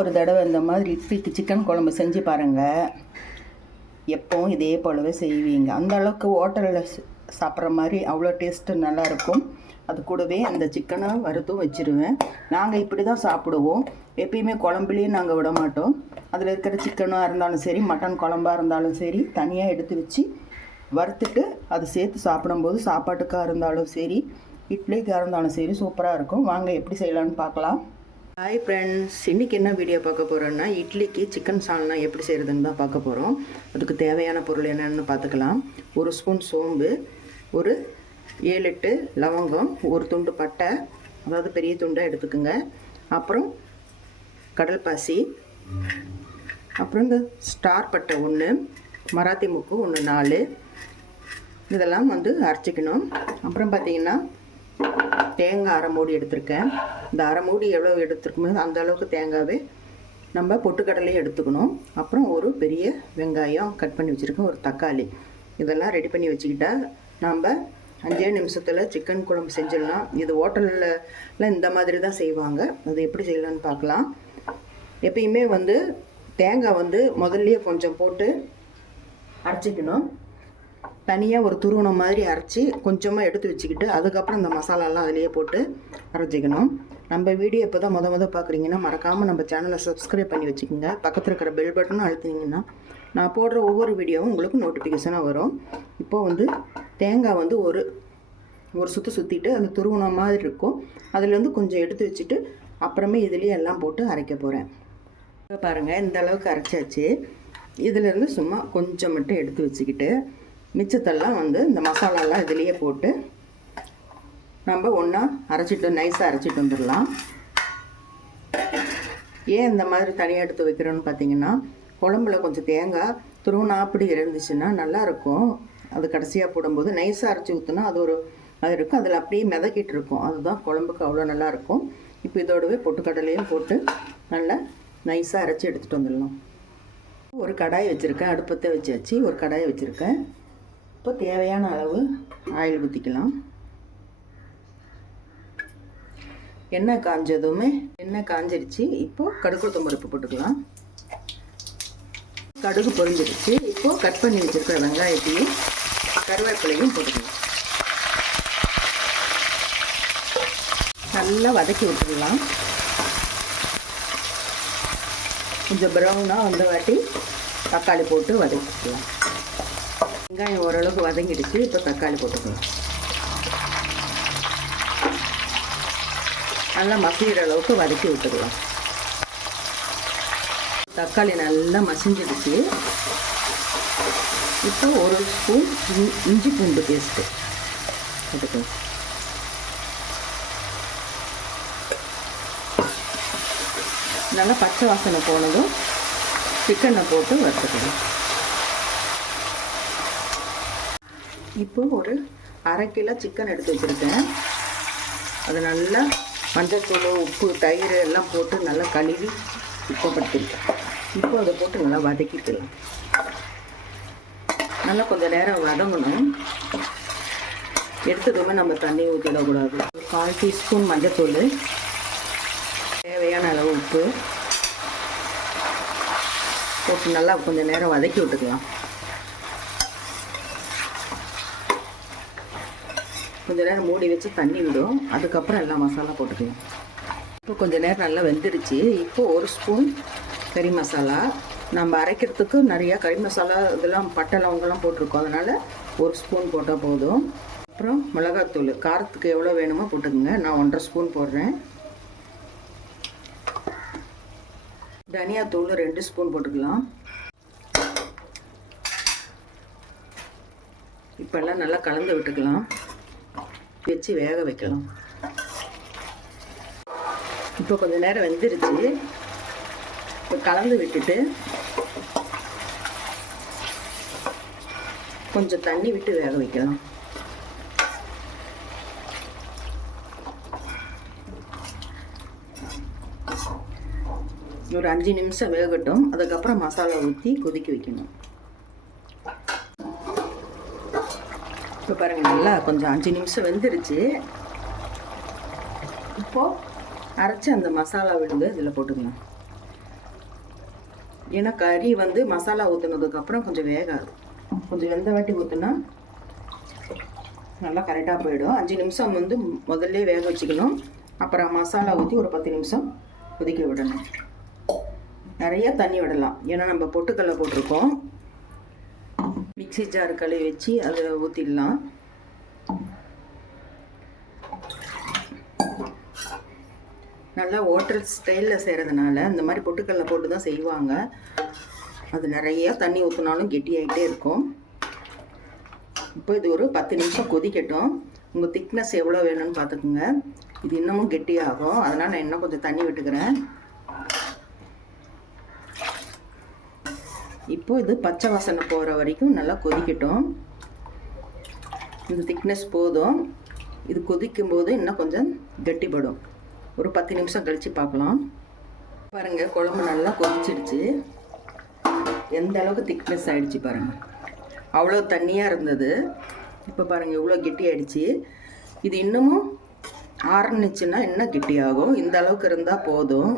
ஒரு தடவை இந்த மாதிரி இட்லிக்கு சிக்கன் குழம்பு செஞ்சு பாருங்கள். எப்போவும் இதே போலவே செய்வீங்க. அந்த அளவுக்கு ஹோட்டலில் சாப்பிட்ற மாதிரி அவ்வளோ டேஸ்ட்டு நல்லாயிருக்கும். அது கூடவே அந்த சிக்கனை வறுத்தும் வச்சுருவேன். நாங்கள் இப்படி தான் சாப்பிடுவோம். எப்பயுமே குழம்புலேயும் நாங்கள் விட மாட்டோம். அதில் இருக்கிற சிக்கனாக இருந்தாலும் சரி, மட்டன் குழம்பாக இருந்தாலும் சரி, தனியாக எடுத்து வச்சு வறுத்துட்டு அது சேர்த்து சாப்பிடும்போது சாப்பாட்டுக்காக இருந்தாலும் சரி, இட்லிக்காக இருந்தாலும் சரி சூப்பராக இருக்கும். வாங்க எப்படி செய்யலான்னு பார்க்கலாம். ஹாய் ஃப்ரெண்ட்ஸ், இன்றைக்கி என்ன வீடியோ பார்க்க போகிறோன்னா, இட்லிக்கு சிக்கன் சால்னா எப்படி செய்கிறதுன்னு தான் பார்க்க போகிறோம். அதுக்கு தேவையான பொருள் என்னென்னு பார்த்துக்கலாம். ஒரு ஸ்பூன் சோம்பு, ஒரு 7-8 லவங்கம், ஒரு துண்டு பட்டை, அதாவது பெரிய துண்டை எடுத்துக்கோங்க. அப்புறம் கடல் பாசி, அப்புறம் இந்த ஸ்டார் பட்டை 1, மராத்தி முக்கு 1 4, இதெல்லாம் அரைச்சிக்கணும். அப்புறம் பார்த்திங்கன்னா தேங்காய் அரை மூடி எடுத்திருக்கேன். இந்த அரை மூடி எவ்வளோ எடுத்துருக்குமோ அந்த அளவுக்கு தேங்காவே நம்ம பொட்டுக்கடலையும் எடுத்துக்கணும். அப்புறம் ஒரு பெரிய வெங்காயம் கட் பண்ணி வச்சுருக்கேன், ஒரு தக்காளி, இதெல்லாம் ரெடி பண்ணி வச்சுக்கிட்டா நம்ம 5 நிமிஷத்தில் சிக்கன் குழம்பு செஞ்சிடலாம். இது ஹோட்டலில் இந்த மாதிரி தான் செய்வாங்க. அது எப்படி செய்யலான்னு பார்க்கலாம். எப்பயுமே தேங்காய் முதல்லையே கொஞ்சம் போட்டு அரைச்சிக்கணும். தனியாக ஒரு துருவணம் மாதிரி அரைச்சி கொஞ்சமாக எடுத்து வச்சுக்கிட்டு அதுக்கப்புறம் இந்த மசாலாலாம் அதிலேயே போட்டு அரைச்சிக்கணும். நம்ம வீடியோ இப்போ தான் முத பார்க்குறீங்கன்னா மறக்காமல் நம்ம சேனலை சப்ஸ்கிரைப் பண்ணி வச்சுக்கோங்க. பக்கத்தில் இருக்கிற பெல் பட்டனும் அழுத்தினீங்கன்னா நான் போடுற ஒவ்வொரு வீடியோவும் உங்களுக்கு நோட்டிஃபிகேஷனாக வரும். இப்போது தேங்காய் ஒரு சுற்றிட்டு அந்த துருவணம் மாதிரி இருக்கும். அதில் கொஞ்சம் எடுத்து வச்சுட்டு அப்புறமே இதுலேயே எல்லாம் போட்டு அரைக்க போகிறேன். இப்போ பாருங்கள், இந்த அளவுக்கு அரைச்சாச்சு. இதிலேருந்து சும்மா கொஞ்சம் மட்டும் எடுத்து வச்சுக்கிட்டு மிச்சத்தெல்லாம் இந்த மசாலாலாம் இதுலேயே போட்டு நம்ம ஒன்றா நைஸாக அரைச்சிட்டு வந்துடலாம். ஏன் இந்த மாதிரி தனியாக எடுத்து வைக்கிறோன்னு பார்த்தீங்கன்னா, குழம்புல கொஞ்சம் தேங்காய் துருவனா அப்படி இருந்துச்சுன்னா நல்லாயிருக்கும். அது கடைசியாக போடும்போது நைஸாக அரைச்சி ஊற்றினா அது இருக்கும், அதில் அப்படியே மிதக்கிட்டு இருக்கும். அதுதான் குழம்புக்கு அவ்வளோ நல்லாயிருக்கும். இப்போ இதோடவே பொட்டுக்கடலையும் போட்டு நல்லா நைஸாக அரைச்சி எடுத்துகிட்டு வந்துடலாம். ஒரு கடாய் வச்சுருக்கேன், அடுப்பத்தை வச்சாச்சு. ஒரு கடாயை வச்சுருக்கேன். இப்போ தேவையான அளவு ஆயில் ஊற்றிக்கலாம். எண்ணெய் காஞ்சதுமே எண்ணெய் காஞ்சிருச்சு. இப்போது கடுகு உளுத்தம் பருப்பு போட்டுக்கலாம். கடுகு பொரிஞ்சிருச்சு. இப்போது கட் பண்ணி வச்சுருக்கிற வெங்காயத்தையும் கருவேப்பிலையும் போட்டுக்கலாம். நல்லா வதக்கி விட்டுக்கலாம். கொஞ்சம் ப்ரௌனாக வாட்டி தக்காளி போட்டு வதக்கிக்கலாம். வெங்காயம் ஓரளவுக்கு வதங்கிடுச்சு. இப்போ தக்காளி போட்டுக்கலாம். நல்லா மசிகிற அளவுக்கு வதக்கி விட்டுக்கலாம். தக்காளி நல்லா மசிஞ்சிடுச்சு. இப்போ ஒரு ஸ்பூன் இஞ்சி பூண்டு பேஸ்ட்டு போட்டுக்கலாம். நல்லா பச்சை வாசனை போனதும் சிக்கனை போட்டு வறுத்துக்கலாம். இப்போ ஒரு 1/2 கிலோ சிக்கன் எடுத்து வச்சுருக்கேன். அது நல்லா மஞ்சள்தூள், உப்பு, தயிர் எல்லாம் போட்டு நல்லா கழுவி சுத்தப்படுத்திருக்கேன். இப்போ அதை போட்டு நல்லா வதக்கிக்கலாம். நல்லா கொஞ்சம் நேரம் வதங்கணும். எடுத்ததுமே நம்ம தண்ணி ஊற்றிடக்கூடாது. 1/4 டீஸ்பூன் மஞ்சள்தூள், தேவையான அளவு உப்பு போட்டு நல்லா கொஞ்சம் நேரம் வதக்கி விட்டுக்கலாம். கொஞ்சம் நேரம் மூடி வச்சு தண்ணி விடும். அதுக்கப்புறம் எல்லா மசாலா போட்டுக்கலாம். இப்போ கொஞ்சம் நேரம் நல்லா வெந்துருச்சு. இப்போ ஒரு ஸ்பூன் கறி மசாலா. நம்ம அரைக்கிறதுக்கு நிறையா கறி மசாலா இதெல்லாம் பட்டை லவங்கெல்லாம் போட்டிருக்கோம். அதனால் ஒரு ஸ்பூன் போட்டால் போதும். அப்புறம் மிளகாத்தூள் காரத்துக்கு எவ்வளோ வேணுமோ போட்டுக்கோங்க. நான் 1.5 ஸ்பூன் போடுறேன். தனியாத்தூள் 2 ஸ்பூன் போட்டுக்கலாம். இப்போ எல்லாம் நல்லா கலந்து விட்டுக்கலாம். வச்சு வேக வைக்கலாம். இப்போ கொஞ்சம் நேரம் வெந்துருச்சு. இப்போ கலந்து விட்டுட்டு கொஞ்சம் தண்ணி விட்டு வேக வைக்கலாம். ஒரு 5 நிமிஷம் வேகட்டும். அதுக்கப்புறம் மசாலா ஊற்றி கொதிக்க வைக்கணும். இப்போ பாருங்கள், நல்லா கொஞ்சம் 5 நிமிஷம் வெந்துருச்சு. இப்போது அரைச்சி அந்த மசாலா விழுந்து இதில் போட்டுக்கலாம். ஏன்னா கறி வந்து மசாலா ஊற்றுனதுக்கப்புறம் கொஞ்சம் வேகாது. கொஞ்சம் வெந்த வாட்டி ஊற்றுனா நல்லா கரெக்டாக போயிடும். 5 நிமிஷம் வந்து முதல்ல வேக வச்சுக்கணும். அப்புறம் மசாலா ஊற்றி ஒரு 10 நிமிஷம் கொதிக்க விடணும். நிறைய தண்ணி விடலாம், ஏன்னா நம்ம பொட்டுக்கடலை போட்டிருக்கோம். மிக்ஸி ஜார் கழுவி வச்சு அதை ஊற்றிடலாம். நல்லா ஹோட்டல் ஸ்டைலில் செய்கிறதுனால இந்த மாதிரி பொட்டுக்கடலை போட்டு தான் செய்வாங்க. அது நிறைய தண்ணி ஊற்றினாலும் கெட்டியாகிட்டே இருக்கும். இப்போ இது ஒரு 10 நிமிஷம் கொதிக்கட்டும். உங்கள் திக்னஸ் எவ்வளோ வேணும்னு பார்த்துக்குங்க. இது இன்னமும் கெட்டியாகும், அதனால் நான் இன்னும் கொஞ்சம் தண்ணி விட்டுக்கிறேன். இப்போ இது பச்சை வாசனை போகிற வரைக்கும் நல்லா கொதிக்கட்டும். இந்த திக்னஸ் போதும். இது கொதிக்கும்போது இன்னும் கொஞ்சம் கெட்டிப்படும். ஒரு 10 நிமிஷம் கழித்து பார்க்கலாம். பாருங்கள், குழம்பு நல்லா கொதிச்சிடுச்சு. எந்த அளவுக்கு திக்னஸ் ஆகிடுச்சு பாருங்கள். அவ்வளோ தண்ணியாக இருந்தது. இப்போ பாருங்கள் எவ்வளோ கெட்டி ஆகிடுச்சு. இது இன்னமும் ஆறுனுச்சுன்னா இன்னும் கெட்டியாகும். இந்த அளவுக்கு இருந்தால் போதும்.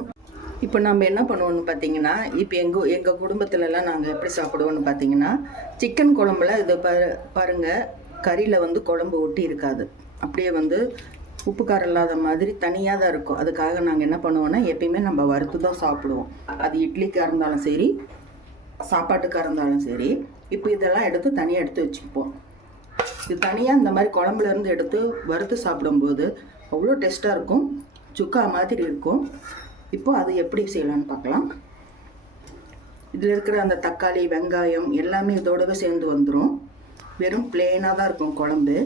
இப்போ நம்ம என்ன பண்ணுவோம்னு பார்த்தீங்கன்னா, இப்போ எங்கள் குடும்பத்துலலாம் நாங்கள் எப்படி சாப்பிடுவோம்னு பார்த்தீங்கன்னா, சிக்கன் குழம்புல இது பாருங்கள், கறியில் வந்து குழம்பு ஒட்டி இருக்காது. அப்படியே வந்து உப்பு காரம் இல்லாத மாதிரி தனியாக தான் இருக்கும். அதுக்காக நாங்கள் என்ன பண்ணுவோன்னா, எப்பயுமே நம்ம வறுத்து தான் சாப்பிடுவோம். அது இட்லிக்காக இருந்தாலும் சரி, சாப்பாட்டுக்காக இருந்தாலும் சரி. இப்போ இதெல்லாம் எடுத்து தனியாக எடுத்து வச்சுப்போம். இது தனியாக இந்த மாதிரி குழம்புலேருந்து எடுத்து வறுத்து சாப்பிடும்போது அவ்வளோ டேஸ்ட்டாக இருக்கும். சுக்கா மாதிரி இருக்கும். இப்போ அது எப்படி செய்யலான்னு பார்க்கலாம். இதில் இருக்கிற அந்த தக்காளி, வெங்காயம் எல்லாமே இதோடவே சேர்ந்து வந்துடும். வெறும் பிளெயினாக தான் இருக்கும் குழம்பு.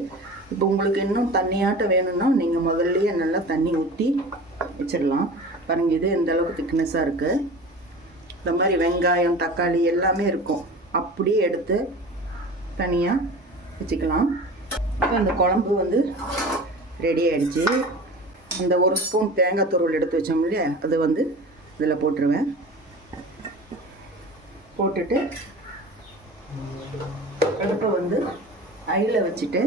இப்போ உங்களுக்கு இன்னும் தண்ணியாட்ட வேணும்னா நீங்கள் முதல்லையே நல்லா தண்ணி ஊற்றி வச்சிடலாம். பாருங்கள், இது இந்த அளவுக்கு திக்னஸாக இருக்குது. இந்த மாதிரி வெங்காயம், தக்காளி எல்லாமே இருக்கும். அப்படியே எடுத்து தனியாக வச்சுக்கலாம். இப்போ இந்த குழம்பு வந்து ரெடி ஆகிடுச்சு. இந்த ஒரு ஸ்பூன் தேங்காய் துருவல் எடுத்து வச்சோம் இல்லையா, அது வந்து இதில் போட்டுருவேன். போட்டுட்டு அடுப்பை வந்து ஐயில் வச்சுட்டு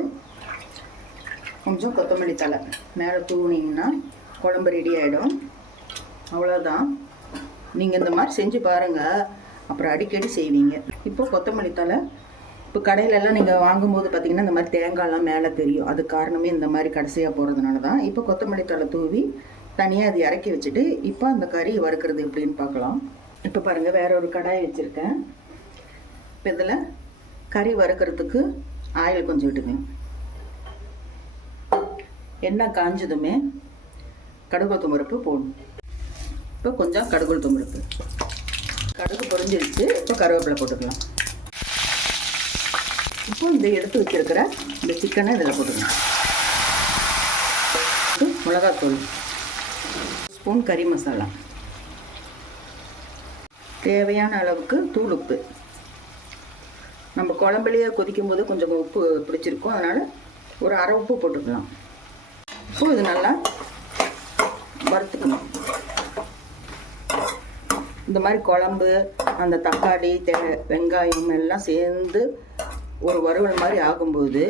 கொஞ்சம் கொத்தமல்லி தழை மேலே தூவினீங்கன்னா குழம்பு ரெடி ஆகிடும். அவ்வளோதான். நீங்கள் இந்த மாதிரி செஞ்சு பாருங்கள், அப்புறம் அடிக்கடி செய்வீங்க. இப்போ கொத்தமல்லி தழை, இப்போ கடையிலெல்லாம் நீங்கள் வாங்கும்போது பார்த்தீங்கன்னா இந்த மாதிரி தேங்காய்லாம் மேலே தெரியும். அது காரணமே இந்த மாதிரி கடைசியாக போகிறதுனால தான். இப்போ கொத்தமல்லி தழை தூவி தனியாக அது இறக்கி வச்சுட்டு இப்போ அந்த கறி வறுக்கிறது எப்படின்னு பார்க்கலாம். இப்போ பாருங்கள், வேற ஒரு கடாய் வச்சுருக்கேன். இப்போ இதில் கறி வறுக்கிறதுக்கு ஆயில் கொஞ்சம் விட்டுக்கணும். எண்ணெய் காஞ்சதுமே கடுகு உளுத்தம் பருப்பு போடணும். இப்போ கொஞ்சம் கடுகு உளுத்தம் பருப்பு, கடுகு பொரிஞ்சிருச்சு. இப்போ கருவேப்பிலை போட்டுக்கலாம். இப்போ இந்த எடுத்து வச்சிருக்கிற இந்த சிக்கனை இதில் போட்டுக்கலாம். மிளகாத்தூள், ஸ்பூன் கறி மசாலா, தேவையான அளவுக்கு தூள் உப்பு. நம்ம குழம்புலையே கொதிக்கும் போது கொஞ்சம் உப்பு பிடிச்சிருக்கும், அதனால் ஒரு அரை உப்பு போட்டுக்கலாம். இப்போ இது நல்லா வறுத்துக்கணும். இந்த மாதிரி குழம்பு, அந்த தக்காளி, வெங்காயம் எல்லாம் சேர்ந்து ஒரு வறுவல் மாதிரி ஆகும்போது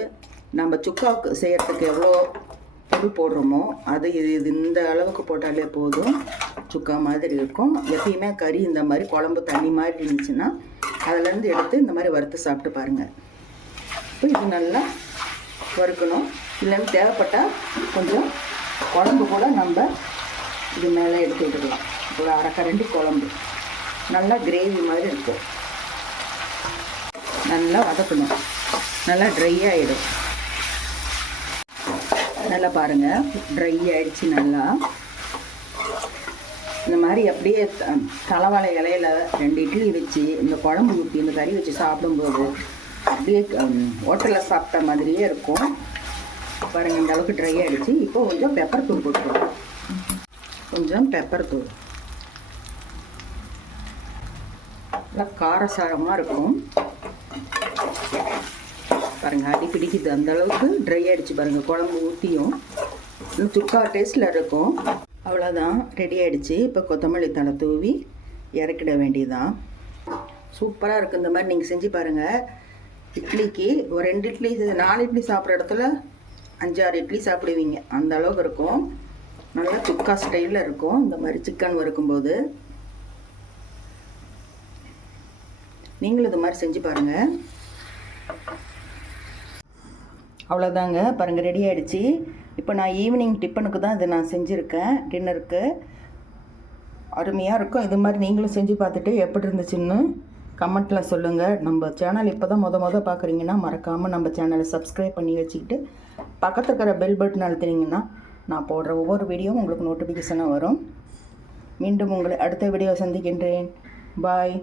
நம்ம சுக்காவுக்கு செய்கிறதுக்கு எவ்வளோ பொருள் போடுறோமோ அது இது இந்த அளவுக்கு போட்டாலே போதும். சுக்கா மாதிரி இருக்கும். எப்பயுமே கறி இந்த மாதிரி குழம்பு தண்ணி மாதிரி இருந்துச்சுன்னா அதிலேருந்து எடுத்து இந்த மாதிரி வறுத்து சாப்பிட்டு பாருங்கள். இப்போ இது நல்லா வறுக்கணும். இல்லைன்னு தேவைப்பட்டால் கொஞ்சம் குழம்பு கூட நம்ம இது மேலே எடுத்து விட்டுக்கலாம். ஒரு அரைக்கரண்டி குழம்பு நல்லா கிரேவி மாதிரி இருக்கும். நல்லா வதக்கணும். நல்லா ட்ரை ஆகிடும். நல்லா பாருங்கள், ட்ரை ஆகிடுச்சு. நல்லா இந்த மாதிரி அப்படியே தலைவாழை இலையில் 2 இட்லி வச்சு இந்த குழம்பு ஊற்றி இந்த கறி வச்சு சாப்பிடும்போது அப்படியே ஹோட்டலில் சாப்பிட்ட மாதிரியே இருக்கும். பாருங்கள், இந்த அளவுக்கு ட்ரை ஆகிடுச்சு. இப்போ கொஞ்சம் பெப்பர் தூள் போட்டுருவோம். கொஞ்சம் பெப்பர் தூள் நல்லா காரசாரமாக இருக்கும். பாருங்கள், அடி பிடிக்குது. அந்த அளவுக்கு ட்ரை ஆகிடுச்சு பாருங்கள். குழம்பு ஊற்றியும் இன்னும் சுக்கா டேஸ்ட்டில் இருக்கும். அவ்வளோதான், ரெடி ஆகிடுச்சு. இப்போ கொத்தமல்லி தழை தூவி இறக்கிட வேண்டியதுதான். சூப்பராக இருக்குது. இந்த மாதிரி நீங்கள் செஞ்சு பாருங்கள். இட்லிக்கு ஒரு 2 இட்லி 4 இட்லி சாப்பிட்ற இடத்துல 5-6 இட்லி சாப்பிடுவீங்க. அந்த அளவுக்கு இருக்கும். நல்லா சுக்கா ஸ்டைலில் இருக்கும் இந்த மாதிரி சிக்கன் வறுக்கும்போது. நீங்களும் இது மாதிரி செஞ்சு பாருங்கள். அவ்வளோதாங்க, பாருங்கள் ரெடி ஆகிடுச்சு. இப்போ நான் ஈவினிங் டிஃபனுக்கு தான் இதை நான் செஞ்சுருக்கேன், டின்னருக்கு. அருமையாக இருக்கும். இது மாதிரி நீங்களும் செஞ்சு பார்த்துட்டு எப்படி இருந்துச்சுன்னு கமெண்ட்டில் சொல்லுங்கள். நம்ம சேனல் இப்போ தான் பார்க்குறீங்கன்னா மறக்காமல் நம்ம சேனலை சப்ஸ்கிரைப் பண்ணி வச்சுக்கிட்டு பக்கத்தில் இருக்கிற பெல் பட்டன் அழுத்தினீங்கன்னா நான் போடுற ஒவ்வொரு வீடியோவும் உங்களுக்கு நோட்டிஃபிகேஷனாக வரும். மீண்டும் உங்களை அடுத்த வீடியோ சந்திக்கின்றேன். பாய்.